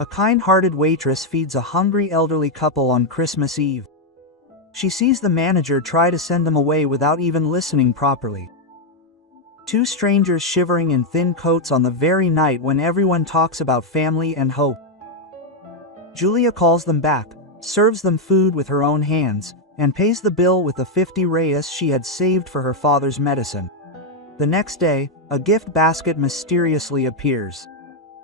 A kind-hearted waitress feeds a hungry elderly couple on Christmas Eve. She sees the manager try to send them away without even listening properly. Two strangers shivering in thin coats on the very night when everyone talks about family and hope. Julia calls them back, serves them food with her own hands, and pays the bill with the 50 reais she had saved for her father's medicine. The next day, a gift basket mysteriously appears.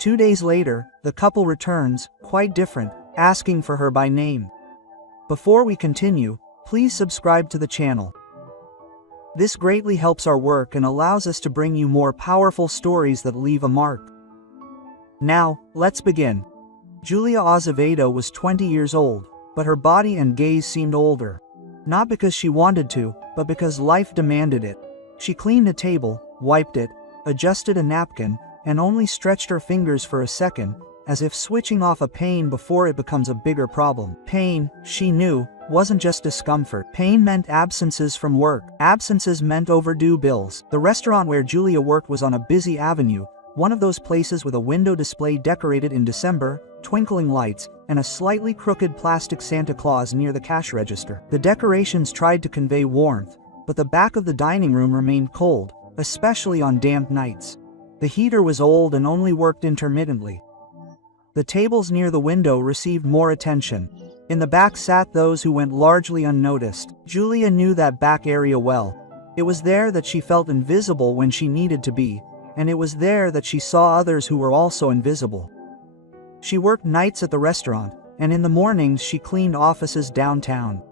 2 days later, the couple returns, quite different, asking for her by name. Before we continue, please subscribe to the channel. This greatly helps our work and allows us to bring you more powerful stories that leave a mark. Now, let's begin. Julia Azevedo was 20 years old, but her body and gaze seemed older. Not because she wanted to, but because life demanded it. She cleaned a table, wiped it, adjusted a napkin, and only stretched her fingers for a second, as if switching off a pain before it becomes a bigger problem. Pain, she knew, wasn't just discomfort. Pain meant absences from work. Absences meant overdue bills. The restaurant where Julia worked was on a busy avenue, one of those places with a window display decorated in December, twinkling lights, and a slightly crooked plastic Santa Claus near the cash register. The decorations tried to convey warmth, but the back of the dining room remained cold, especially on damp nights. The heater was old and only worked intermittently. The tables near the window received more attention. In the back sat those who went largely unnoticed. Julia knew that back area well. It was there that she felt invisible when she needed to be, and it was there that she saw others who were also invisible. She worked nights at the restaurant, and in the mornings she cleaned offices downtown.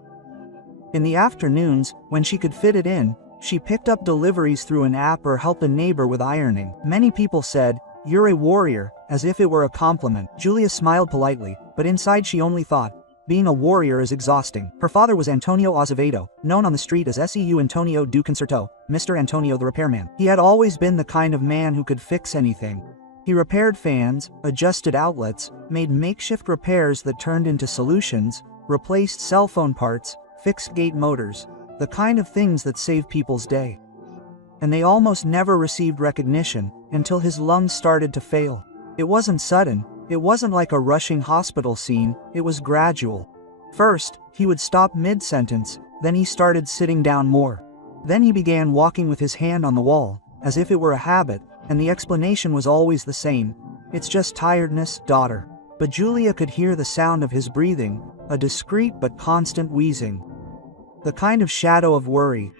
In the afternoons, when she could fit it in, she picked up deliveries through an app or helped a neighbor with ironing. Many people said, "You're a warrior," as if it were a compliment. Julia smiled politely, but inside she only thought, being a warrior is exhausting. Her father was Antonio Azevedo, known on the street as Seu Antonio do Concerto, Mr. Antonio the repairman. He had always been the kind of man who could fix anything. He repaired fans, adjusted outlets, made makeshift repairs that turned into solutions, replaced cell phone parts, fixed gate motors, the kind of things that save people's day. And they almost never received recognition, until his lungs started to fail. It wasn't sudden, it wasn't like a rushing hospital scene, it was gradual. First, he would stop mid-sentence, then he started sitting down more. Then he began walking with his hand on the wall, as if it were a habit, and the explanation was always the same: "It's just tiredness, daughter." But Julia could hear the sound of his breathing, a discreet but constant wheezing. The kind of shadow of worry.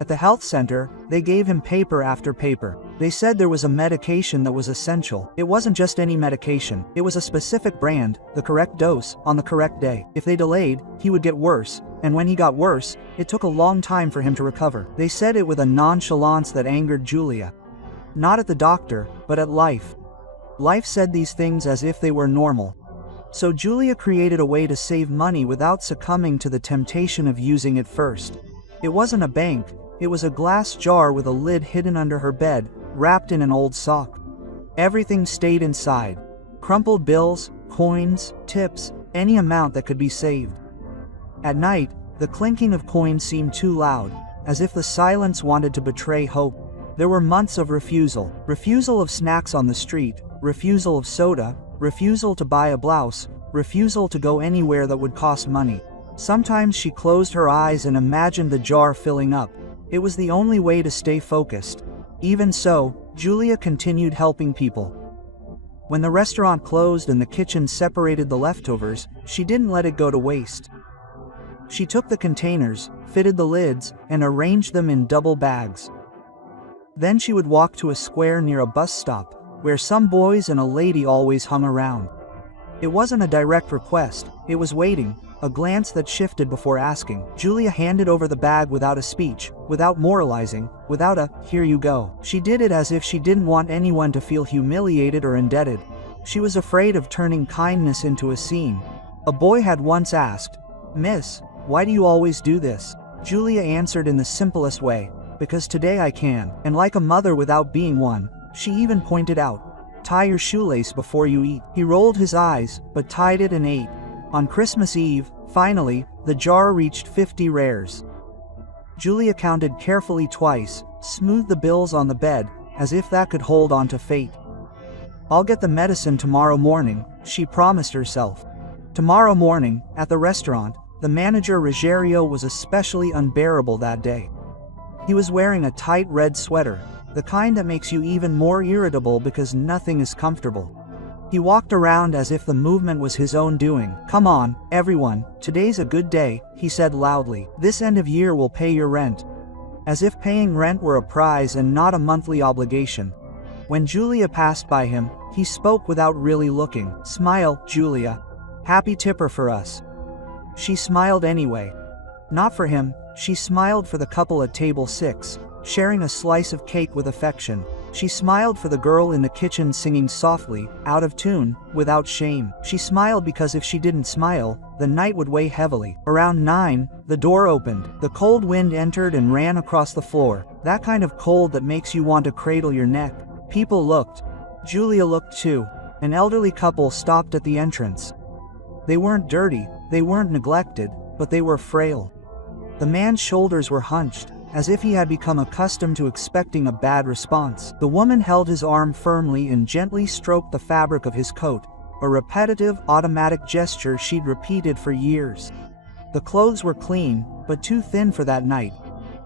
At the health center, they gave him paper after paper. They said there was a medication that was essential. It wasn't just any medication, it was a specific brand, the correct dose, on the correct day. If they delayed, he would get worse, and when he got worse, it took a long time for him to recover. They said it with a nonchalance that angered Julia. Not at the doctor, but at life. Life said these things as if they were normal. So Julia created a way to save money without succumbing to the temptation of using it first. It wasn't a bank, it was a glass jar with a lid hidden under her bed, wrapped in an old sock. Everything stayed inside. Crumpled bills, coins, tips, any amount that could be saved. At night, the clinking of coins seemed too loud, as if the silence wanted to betray hope. There were months of refusal. Refusal of snacks on the street, refusal of soda, refusal to buy a blouse, refusal to go anywhere that would cost money. Sometimes she closed her eyes and imagined the jar filling up. It was the only way to stay focused. Even so, Julia continued helping people. When the restaurant closed and the kitchen separated the leftovers, she didn't let it go to waste. She took the containers, fitted the lids, and arranged them in double bags. Then she would walk to a square near a bus stop, where some boys and a lady always hung around. It wasn't a direct request, it was waiting, a glance that shifted before asking. Julia handed over the bag without a speech, without moralizing, without a, "Here you go." She did it as if she didn't want anyone to feel humiliated or indebted. She was afraid of turning kindness into a scene. A boy had once asked, "Miss, why do you always do this?" Julia answered in the simplest way, "Because today I can." And like a mother without being one, she even pointed out, "Tie your shoelace before you eat." He rolled his eyes, but tied it and ate. On Christmas Eve, finally, the jar reached 50 rares. Julia counted carefully twice, smoothed the bills on the bed, as if that could hold on to fate. I'll get the medicine tomorrow morning, she promised herself. Tomorrow morning, at the restaurant, the manager Rogério was especially unbearable that day. He was wearing a tight red sweater, the kind that makes you even more irritable because nothing is comfortable. He walked around as if the movement was his own doing. Come on, everyone, today's a good day, he said loudly. This end of year will pay your rent. As if paying rent were a prize and not a monthly obligation. When Julia passed by him, he spoke without really looking. Smile, Julia. Happy tipper for us. She smiled anyway. Not for him, she smiled for the couple at table 6, sharing a slice of cake with affection. She smiled for the girl in the kitchen singing softly, out of tune, without shame. She smiled because if she didn't smile, the night would weigh heavily. Around 9, the door opened. The cold wind entered and ran across the floor, that kind of cold that makes you want to cradle your neck. People looked. Julia looked too. An elderly couple stopped at the entrance. They weren't dirty, they weren't neglected, but they were frail. The man's shoulders were hunched, as if he had become accustomed to expecting a bad response. The woman held his arm firmly and gently stroked the fabric of his coat, a repetitive, automatic gesture she'd repeated for years. The clothes were clean, but too thin for that night.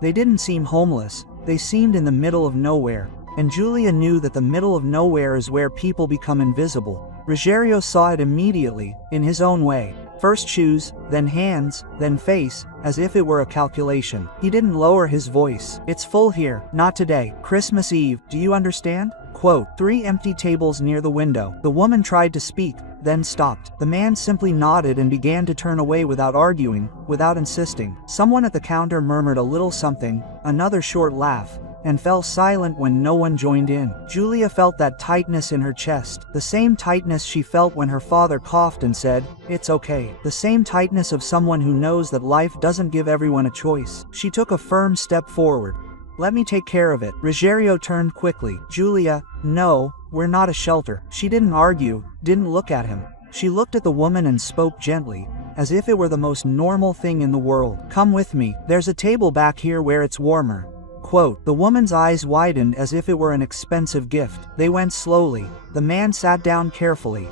They didn't seem homeless, they seemed in the middle of nowhere. And Julia knew that the middle of nowhere is where people become invisible. Rogério saw it immediately, in his own way. First shoes, then hands, then face, as if it were a calculation. He didn't lower his voice. It's full here, not today. Christmas Eve, do you understand? Quote, 3 empty tables near the window. The woman tried to speak, then stopped. The man simply nodded and began to turn away without arguing, without insisting. Someone at the counter murmured a little something, another short laugh, and fell silent when no one joined in. Julia felt that tightness in her chest, the same tightness she felt when her father coughed and said, "It's okay." The same tightness of someone who knows that life doesn't give everyone a choice. She took a firm step forward. "Let me take care of it." Rogério turned quickly. "Julia, no, we're not a shelter." She didn't argue, didn't look at him. She looked at the woman and spoke gently, as if it were the most normal thing in the world. "Come with me, there's a table back here where it's warmer." Quote, the woman's eyes widened as if it were an expensive gift. They went slowly. The man sat down carefully.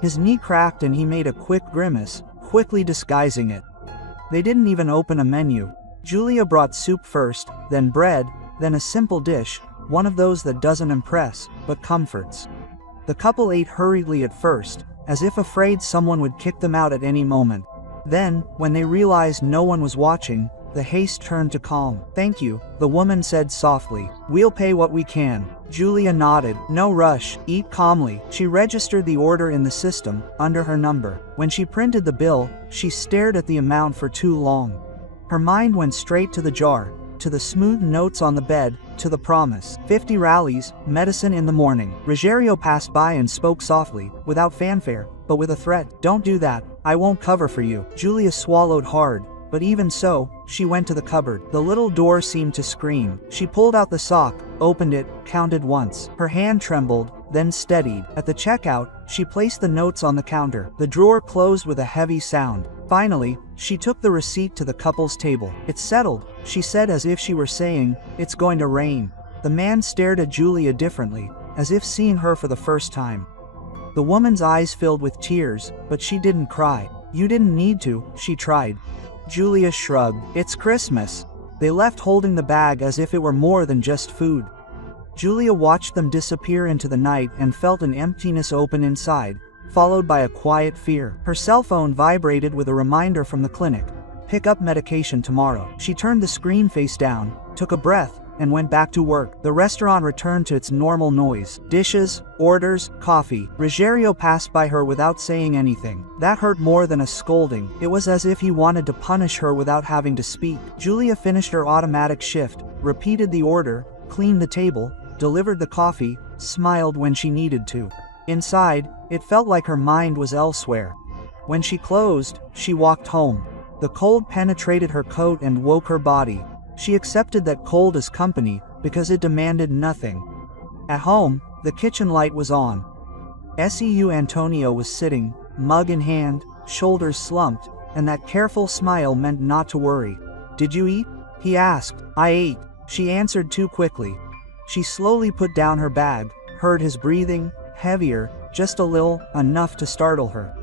His knee cracked and he made a quick grimace, quickly disguising it. They didn't even open a menu. Julia brought soup first, then bread, then a simple dish, one of those that doesn't impress, but comforts. The couple ate hurriedly at first, as if afraid someone would kick them out at any moment. Then, when they realized no one was watching, the haste turned to calm. "Thank you," the woman said softly. "We'll pay what we can." Julia nodded. "No rush, eat calmly." She registered the order in the system, under her number. When she printed the bill, she stared at the amount for too long. Her mind went straight to the jar, to the smooth notes on the bed, to the promise. 50 rallies, medicine in the morning. Rogério passed by and spoke softly, without fanfare, but with a threat. "Don't do that, I won't cover for you." Julia swallowed hard. But even so, she went to the cupboard. The little door seemed to scream. She pulled out the sock, opened it, counted once. Her hand trembled, then steadied. At the checkout, she placed the notes on the counter. The drawer closed with a heavy sound. Finally, she took the receipt to the couple's table. "It's settled," she said as if she were saying, "It's going to rain." The man stared at Julia differently, as if seeing her for the first time. The woman's eyes filled with tears, but she didn't cry. "You didn't need to," she tried. Julia shrugged. "It's Christmas." They left holding the bag as if it were more than just food. Julia watched them disappear into the night and felt an emptiness open inside, followed by a quiet fear. Her cell phone vibrated with a reminder from the clinic. "Pick up medication tomorrow." She turned the screen face down, took a breath, and went back to work. The restaurant returned to its normal noise. Dishes, orders, coffee. Rogério passed by her without saying anything. That hurt more than a scolding. It was as if he wanted to punish her without having to speak. Julia finished her automatic shift, repeated the order, cleaned the table, delivered the coffee, smiled when she needed to. Inside, it felt like her mind was elsewhere. When she closed, she walked home. The cold penetrated her coat and woke her body. She accepted that cold as company, because it demanded nothing. At home, the kitchen light was on. Seu Antonio was sitting, mug in hand, shoulders slumped, and that careful smile meant not to worry. "Did you eat?" he asked. "I ate," she answered too quickly. She slowly put down her bag, heard his breathing, heavier, just a little, enough to startle her.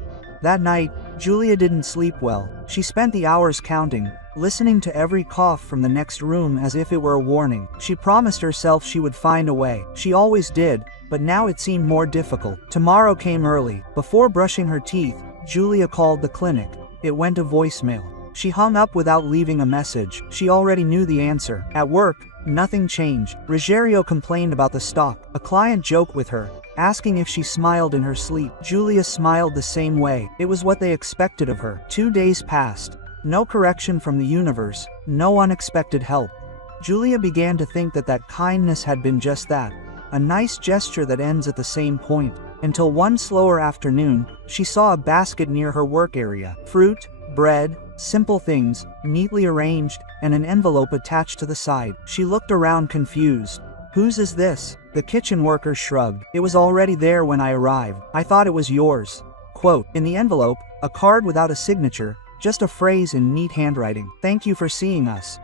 That night, Julia didn't sleep well. She spent the hours counting, listening to every cough from the next room as if it were a warning. She promised herself she would find a way. She always did, but now it seemed more difficult. Tomorrow came early. Before brushing her teeth, Julia called the clinic. It went to voicemail. She hung up without leaving a message. She already knew the answer. At work, nothing changed. Ruggiero complained about the stock. A client joked with her, asking if she smiled in her sleep. Julia smiled the same way. It was what they expected of her. 2 days passed. No correction from the universe, no unexpected help. Julia began to think that kindness had been just that, a nice gesture that ends at the same point. Until one slower afternoon, she saw a basket near her work area. Fruit, bread, simple things, neatly arranged, and an envelope attached to the side. She looked around confused. "Whose is this?" The kitchen worker shrugged. "It was already there when I arrived. I thought it was yours." Quote, in the envelope, a card without a signature, just a phrase in neat handwriting. "Thank you for seeing us."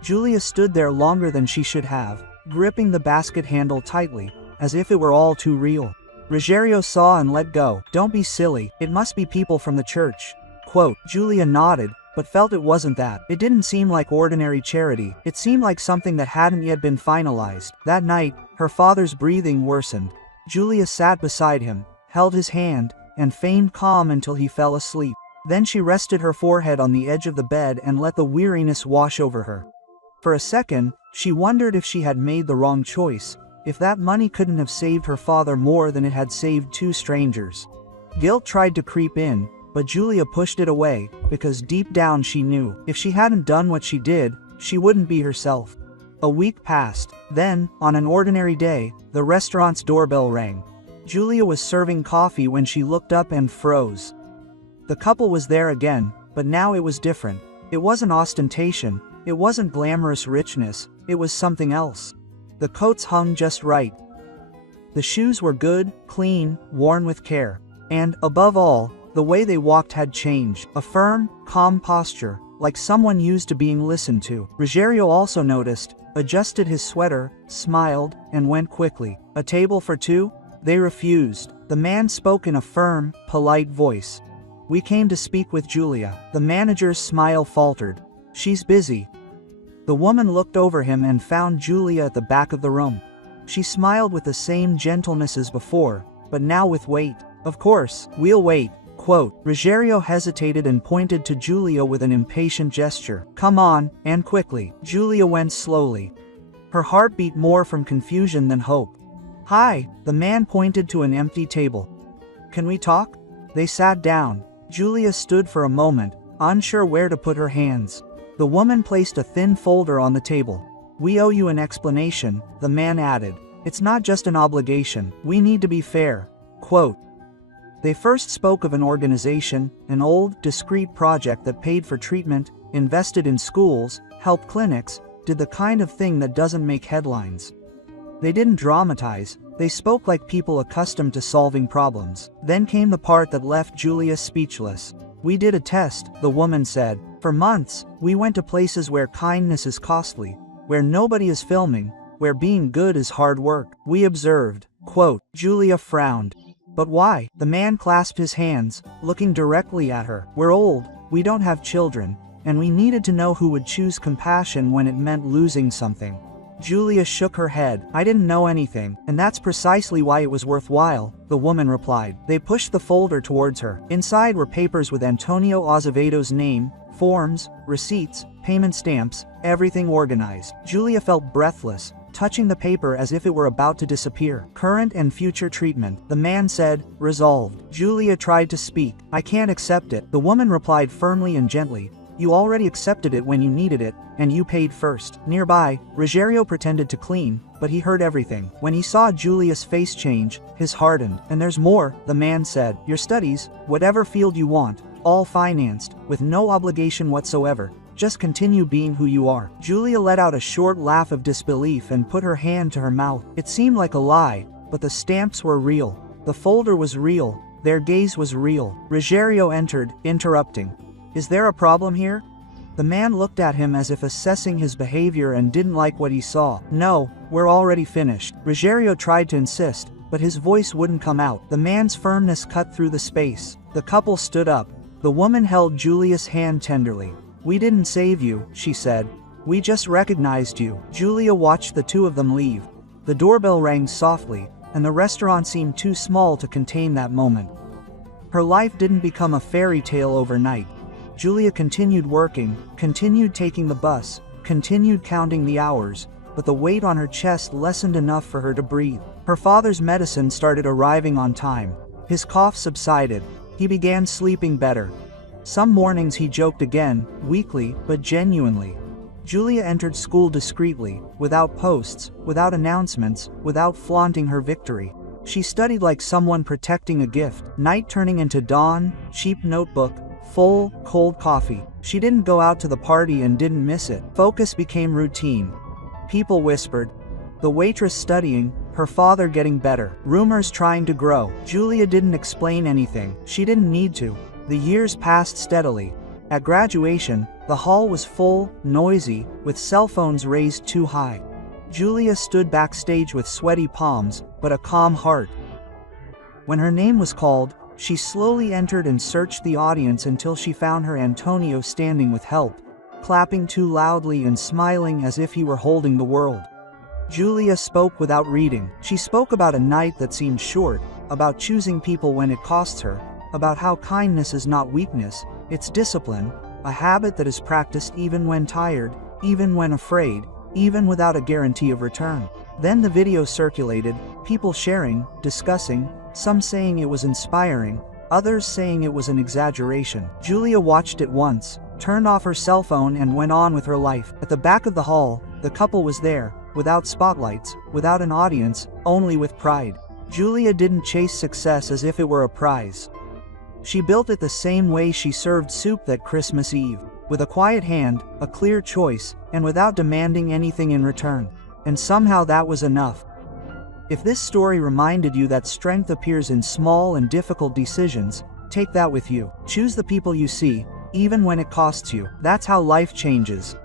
Julia stood there longer than she should have, gripping the basket handle tightly, as if it were all too real. Ruggiero saw and let go. "Don't be silly, it must be people from the church." Quote, Julia nodded, but felt it wasn't that. It didn't seem like ordinary charity. It seemed like something that hadn't yet been finalized. That night, her father's breathing worsened. Julia sat beside him, held his hand, and feigned calm until he fell asleep. Then she rested her forehead on the edge of the bed and let the weariness wash over her. For a second, she wondered if she had made the wrong choice, if that money couldn't have saved her father more than it had saved 2 strangers. Guilt tried to creep in, but Julia pushed it away, because deep down she knew, if she hadn't done what she did, she wouldn't be herself. A week passed. Then, on an ordinary day, the restaurant's doorbell rang. Julia was serving coffee when she looked up and froze. The couple was there again, but now it was different. It wasn't ostentation, it wasn't glamorous richness, it was something else. The coats hung just right. The shoes were good, clean, worn with care. And, above all, the way they walked had changed. A firm, calm posture, like someone used to being listened to. Ruggiero also noticed, adjusted his sweater, smiled, and went quickly. "A table for 2? They refused. The man spoke in a firm, polite voice. "We came to speak with Julia." The manager's smile faltered. "She's busy." The woman looked over him and found Julia at the back of the room. She smiled with the same gentleness as before, but now with weight. "Of course, we'll wait." Quote, Ruggiero hesitated and pointed to Julia with an impatient gesture. "Come on, and quickly." Julia went slowly. Her heart beat more from confusion than hope. "Hi," the man pointed to an empty table. "Can we talk?" They sat down. Julia stood for a moment, unsure where to put her hands. The woman placed a thin folder on the table. "We owe you an explanation," the man added. "It's not just an obligation. We need to be fair." Quote, they first spoke of an organization, an old, discreet project that paid for treatment, invested in schools, helped clinics, did the kind of thing that doesn't make headlines. They didn't dramatize, they spoke like people accustomed to solving problems. Then came the part that left Julia speechless. "We did a test," the woman said. "For months, we went to places where kindness is costly, where nobody is filming, where being good is hard work. We observed." Quote, Julia frowned. "But why?" The man clasped his hands, looking directly at her. "We're old, we don't have children, and we needed to know who would choose compassion when it meant losing something." Julia shook her head. "I didn't know anything, and that's precisely why it was worthwhile," the woman replied. They pushed the folder towards her. Inside were papers with Antonio Azevedo's name, forms, receipts, payment stamps, everything organized. Julia felt breathless, touching the paper as if it were about to disappear. "Current and future treatment," the man said, resolved. Julia tried to speak. "I can't accept it," the woman replied firmly and gently. "You already accepted it when you needed it, and you paid first." Nearby, Ruggiero pretended to clean, but he heard everything. When he saw Julia's face change, his hardened. "And there's more," the man said. "Your studies, whatever field you want, all financed, with no obligation whatsoever. Just continue being who you are." Julia let out a short laugh of disbelief and put her hand to her mouth. It seemed like a lie, but the stamps were real. The folder was real. Their gaze was real. Ruggiero entered, interrupting. "Is there a problem here?" The man looked at him as if assessing his behavior and didn't like what he saw. "No, we're already finished." Ruggiero tried to insist, but his voice wouldn't come out. The man's firmness cut through the space. The couple stood up. The woman held Julia's hand tenderly. "We didn't save you," she said. "We just recognized you." Julia watched the two of them leave. The doorbell rang softly, and the restaurant seemed too small to contain that moment. Her life didn't become a fairy tale overnight. Julia continued working, continued taking the bus, continued counting the hours, but the weight on her chest lessened enough for her to breathe. Her father's medicine started arriving on time. His cough subsided. He began sleeping better. Some mornings he joked again, weakly but genuinely. Julia entered school discreetly, without posts, without announcements, without flaunting her victory. She studied like someone protecting a gift, night turning into dawn, cheap notebook, full, cold coffee. She didn't go out to the party and didn't miss it. Focus became routine. People whispered. The waitress studying, her father getting better, rumors trying to grow. Julia didn't explain anything. She didn't need to. The years passed steadily. At graduation, the hall was full, noisy, with cell phones raised too high. Julia stood backstage with sweaty palms, but a calm heart. When her name was called, she slowly entered and searched the audience until she found her Antonio standing with help, clapping too loudly and smiling as if he were holding the world. Julia spoke without reading. She spoke about a night that seemed short, about choosing people when it costs her, about how kindness is not weakness, it's discipline, a habit that is practiced even when tired, even when afraid, even without a guarantee of return. Then the video circulated, people sharing, discussing, some saying it was inspiring, others saying it was an exaggeration. Julia watched it once, turned off her cell phone and went on with her life. At the back of the hall, the couple was there, without spotlights, without an audience, only with pride. Julia didn't chase success as if it were a prize. She built it the same way she served soup that Christmas Eve, with a quiet hand, a clear choice, and without demanding anything in return. And somehow that was enough. If this story reminded you that strength appears in small and difficult decisions, take that with you. Choose the people you see, even when it costs you. That's how life changes.